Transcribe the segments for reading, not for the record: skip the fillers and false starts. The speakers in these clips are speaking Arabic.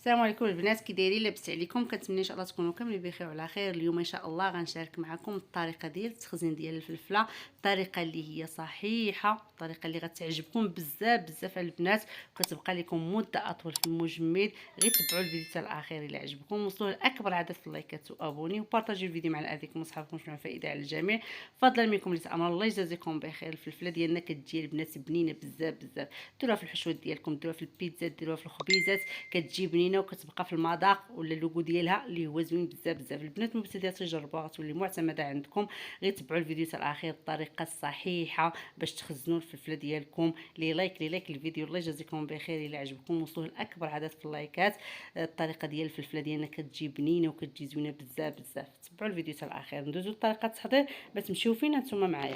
السلام عليكم البنات، كي دايرين؟ لاباس عليكم؟ كنتمنى ان شاء الله تكونوا كاملين بخير وعلى خير. اليوم ان شاء الله غنشارك معكم الطريقه ديال التخزين ديال الفلفله، الطريقه اللي هي صحيحه، الطريقه اللي غتعجبكم بزاف البنات، وكتبقى لكم مده اطول في المجمد. غير تبعوا الفيديو حتى الاخير الا عجبكم، وصلوا لاكبر عدد في اللايكات وابوني وبارطاجيو الفيديو مع الاهلكم وصحابكم باش فائده على الجميع. فضلا منكم لتامر الله يجازيكم بخير. الفلفله ديالنا كتجي البنات بنينه بزاف، ديروها في الحشوات ديالكم، ديروها في البيتزا، ديروها في الخبيزات، كتجي بنينه وكتبقى في المذاق ولا اللوغو ديالها اللي هو زوين بزاف. البنات المبتدئات يجربوها غتولي معتمده عندكم. غير تبعوا الفيديو حتى الاخير، الطريقه الصحيحه باش تخزنوا الفلفله ديالكم. لي لايك الفيديو، الله يجازيكم بخير. الا عجبكم وصلوا لاكبر عدد في اللايكات. الطريقه ديال الفلفله ديالنا كتجي بنينه وكتجي زوينه بزاف. تبعوا الفيديو حتى الاخير. ندوزو لطريقه التحضير باش تمشيو فينا نتوما معايا.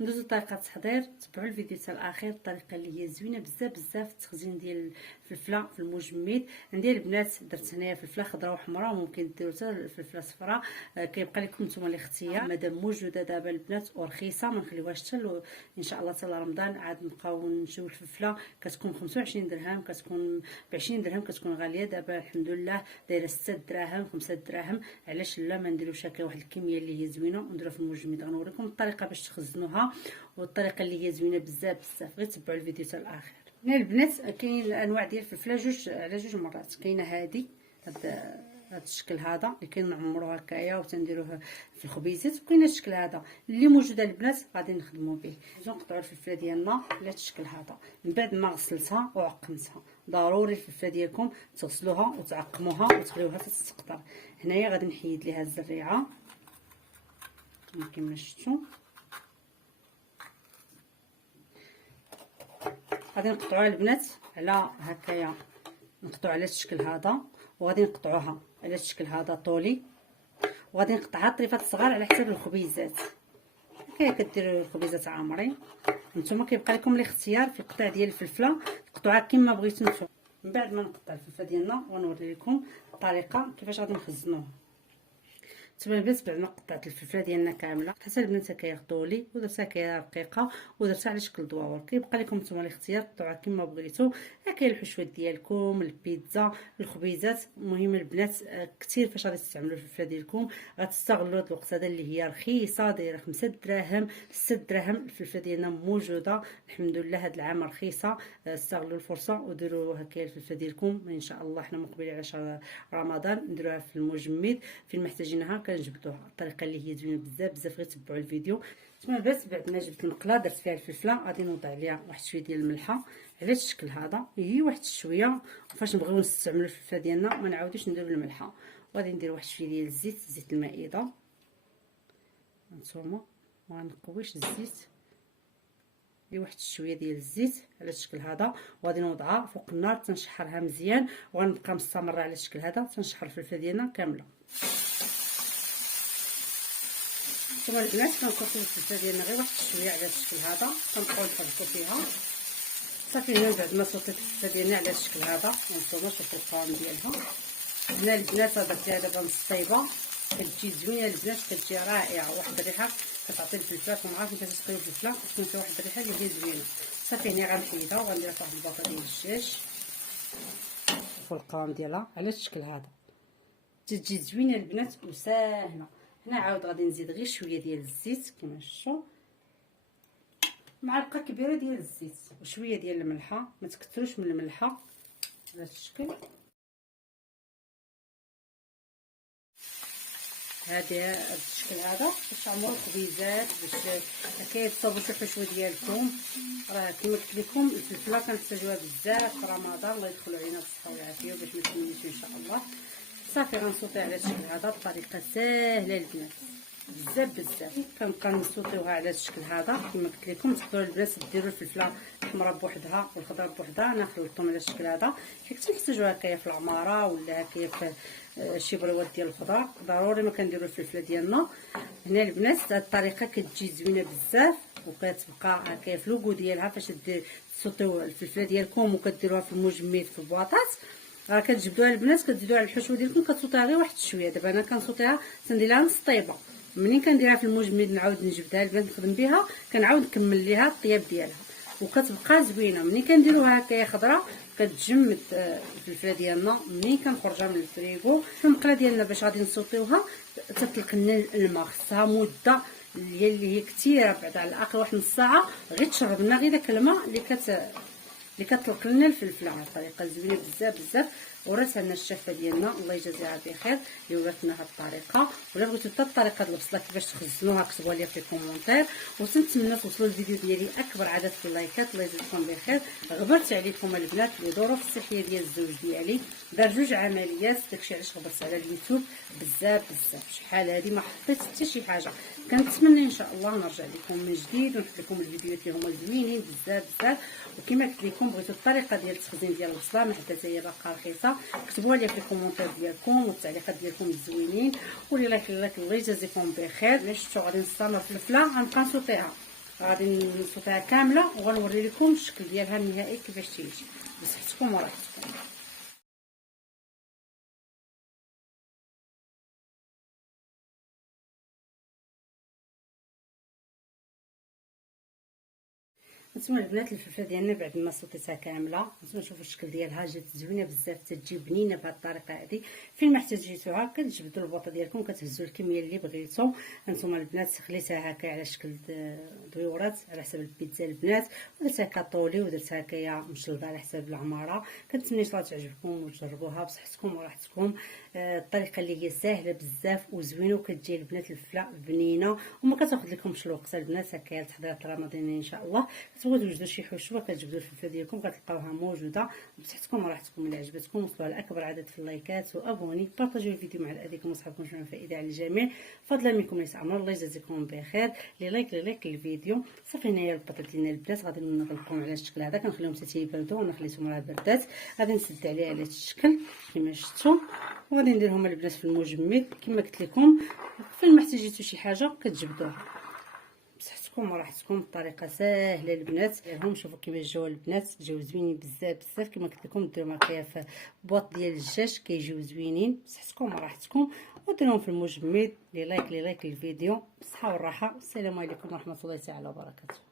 ندوزو لطريقه التحضير، تبعوا الفيديو حتى الاخير. الطريقه اللي هي زوينه بزاف التخزين ديال الفلفله في المجمد. عندي البنات درت هنايا فلفله خضراء وحمراء، وممكن ديروا حتى الفلفله صفراء، كيبقى لكم نتوما الاختيار. مادام موجوده دابا البنات ورخيصه ما نخليوهاش حتى ان شاء الله حتى رمضان عاد نبقاو نشوفوا الفلفله. كتكون 25 درهم، كتكون ب 20 درهم، كتكون غاليه. دابا الحمد لله دايره 6 دراهم 5 دراهم. علاش لا ما نديروش هكا واحد الكميه اللي هي زوينه ونديروها في المجمد. غنوريكم الطريقه باش تخزنوها، والطريقه اللي هي زوينه بزاف. غير تبعوا الفيديو حتى الاخر. هنا البنات كاين الانواع ديال الفلفله جوج مرات. كاينه هذه هذا الشكل هذا اللي كنعمروه هكايا وتنديروه في الخبيزات، وكاين الشكل هذا اللي موجوده البنات غادي نخدموا به. نقطعوا الفلفله ديالنا على الشكل هذا من بعد ما غسلتها وعقمتها. ضروري الفلفله ديالكم تغسلوها وتعقموها وتخليوها حتى تستقطر. هنايا غادي نحيد ليها الزريعه كما شفتوا. غادي نقطعوها البنات على هكايا، نقطعوا على الشكل هذا، وغادي نقطعوها على الشكل هذا طولي، وغادي نقطعها طريفات صغار على حساب الخبيزات. هكايا كديروا الخبيزات عامرين. نتوما كيبقى لكم الاختيار في القطع ديال الفلفله، تقطعوها كما بغيتو نتوما. من بعد ما نقطع الفلفله ديالنا غنوري لكم الطريقه كيفاش غادي نخزنوها. نتوما البنات بعد ما قطعت الفلفله ديالنا كامله، حتى البنات هكايا طولي ودرتها هكايا رقيقه ودرتها على شكل دواور. كيبقى لكم نتوما الاختيار، قطعوها كما بغيتو. هكايا الحشوات ديالكم، البيتزا، الخبيزات. المهم البنات كثير فاش غادي تستعملوا الفلفله ديالكم غتستغلوا هذا الوقت هذا اللي هي رخيصه، دايره 5 دراهم 6 دراهم. الفلفله ديالنا موجوده الحمد لله هذا العام رخيصه. استغلوا الفرصه وديروا هكايا الفلفله ديالكم. ان شاء الله حنا مقبلين على شهر رمضان نديروها في المجمد فين محتاجينها كنجبدوها. الطريقه اللي هي زوينه بزاف غير تبعوا الفيديو. تما بس بعد ما جبت المقله درت فيها الفلفله، غادي نوضع عليها واحد شويه ديال الملحه على الشكل هذا، هي واحد شويه. وفاش نبغيو نستعملوا الفلفله ديالنا ما نعاودوش نديروا الملحه. وغادي ندير واحد شويه ديال الزيت، زيت المائده هانتوما. ما نقويش الزيت، دير واحد شويه ديال الزيت على الشكل هذا، وغادي نوضعها فوق النار تنشحرها مزيان. وغنبقى مستمره على الشكل هذا تنشحر الفلفله ديالنا كامله. نتوما البنات كنكوحوا الفلفله ديالنا غير واحد شويه على الشكل هذا، كنبقاو نحركوا فيها صافي. هنا بعد ما صوتيت الفلفله ديالنا على الشكل هذا، هانتوما شوفوا القوام ديالها. هنا البنات درت ليها دابا نص طيبه، كتجي زوينه البنات، كتجي رائعه. واحد الريحه كتعطي الفلفله، كنعرف ملي تسقيو الفلفله كتكون فيها واحد الريحه اللي هي زوينه. صافي هنا غنحيدها وغنديرها في واحد الباطه ديال الدجاج. شوفوا القوام ديالها على الشكل هذا، تجي زوينه البنات وساهله. هنا عاود غادي نزيد غير شويه ديال الزيت كما شفتوا، معلقه كبيره ديال الزيت وشويه ديال الملحه، ما تكثروش من الملحه على هذا الشكل. هذا الشكل هذا باش تعمروا الخبيزات، باش كيتصاوبوا شي الحشوه ديالكم. راه كما قلت لكم الفلفله كنحتاجوها بزاف في رمضان. الله يدخل علينا بالصحه والعافيه باش ما تمنيش ان شاء الله. صافي غنصوتي على الشكل هذا بطريقه ساهله البنات بزاف. كنبقى نصوتيوها على الشكل هذا كما قلت لكم. تقدروا البنات ديروا الفلفله الحمراء بوحدها والخضراء بوحدها. انا خليتهم على الشكل هذا حيت تنحتاجوها هكايا في العماره ولا هكايا في شي بروات ديال الخضره. ضروري ما كنديروا الفلفله ديالنا. هنا البنات هذه الطريقه كتجي زوينه بزاف، وكتبقى هكايا في لوغو ديالها. فاش تصوتيو الفلفله ديالكم وكديروها في المجمد في البواطات، راه كتجبدوها البنات كتزيدوها على الحشوه ديالكم، كتصوتيها غير واحد شويه. دابا انا كنصوتيها تندير لها نص طيبه. منين كنديرها في المجمد نعاود نجبدها البنات نخدم بها، كنعاود نكمل ليها الطياب ديالها وكتبقى زوينه. ملي كنديروها هكايا خضراء كتجمد الفلفله ديالنا منين كنخرجها من الفريغو. المقله ديالنا باش غادي نسوطيوها تطلق لنا الماء، خصها مده اللي هي كثيره، بعد على الاقل واحد نص ساعه غير تشرب لنا غير داك الماء اللي كتطلق لنا الفلفله. على طريقه زوينه بزاف بزاف وراتها لنا الشافه ديالنا الله يجازيها بخير اللي وراتنا هاد الطريقه. ولا بغيتو حتى الطريقه ديال البصله كيفاش تخزنوها كتبوها لي في الكومونتير. وتنتمنى توصلوا الفيديو ديالي اكبر عدد في اللايكات. الله يجزيكم بخير. غبرت عليكم البنات لظروف الصحيه ديال الزوج ديالي، دار 2 عمليات، داكشي علاش غبرت على اليوتيوب بزاف بزاف. شحال هادي ما حطيت حتى شي حاجه. كنتمنى ان شاء الله نرجع لكم من جديد ونحط لكم الفيديوهات اللي هما زوينين بزاف بزاف. وكما قلت لكم بغيتوا الطريقه ديال التخزين ديال البصله ما حتى هي باقا رخيصه، كتبوها لي في الكومونتير ديالكم والتعليقات ديالكم الزوينين. واللي لايك الله يجازيكم بخير. ملي شفتوا غادي نستمر في الفلفله غنبقى نسوطيها، غادي نسوطيها كامله وغنوري لكم الشكل ديالها النهائي كيفاش تيجي بصحتكم وراحتكم. نتوما البنات الفلفله ديالنا بعد ما صوتيتها كامله، نتوما شوفوا الشكل ديالها جات زوينه بزاف، تتجي بنينه بهذه الطريقه هذه. فين ما احتاجيتوها كتجبدوا البوطه ديالكم كتهزوا الكميه اللي بغيتو. نتوما البنات خليتها هكا على شكل دويورات على حسب البيتزا البنات، ودرتها كطولي ودرتها هكايا مشلبه على حسب العماره. كنتمنى ان شاء الله تعجبكم وتجربوها بصحتكم وراحتكم. الطريقه اللي هي ساهله بزاف وزوينه وكتجي البنات الفله بنينه وما كتاخذ لكمش الوقت البنات. هكايا التحضيرات الرمضانيه ان شاء الله. كتبغيو توجدوا شي حشوه كتجبدوا الفلفله ديالكم كتلقاوها موجوده بصحتكم وراحتكم. الا عجبتكم وصلوا على اكبر عدد في اللايكات وابوني، بارطاجيو الفيديو مع الاهاليكم وصحابكم شنو فائده على الجميع. فضلا منكم ليس امر. الله يجازيكم بخير. لي لايك الفيديو. صافي هنايا البطاطا ديالنا البنات غادي نغلقهم على الشكل هذا، كنخليهم حتى يبردوا وانا خليتهم راه بردات. غادي نسد عليها على هذا الشكل كما شفتوا، وغادي نديرهم البنات في المجمد كما قلت لكم. فين ما احتاجيتوا شي حاجه كتجبدوها بصحتكم وراحتكم. بطريقه ساهله البنات. ديرهم شوفوا كيفاش جاو البنات، جاو زوينين بزاف بزاف. كما قلت لكم ديروا هكايا في بواط ديال الدجاج كيجيو زوينين بصحتكم وراحتكم. وديروهم في المجمد. لي لايك الفيديو. بالصحه والراحه. السلام عليكم ورحمه الله تعالى وبركاته.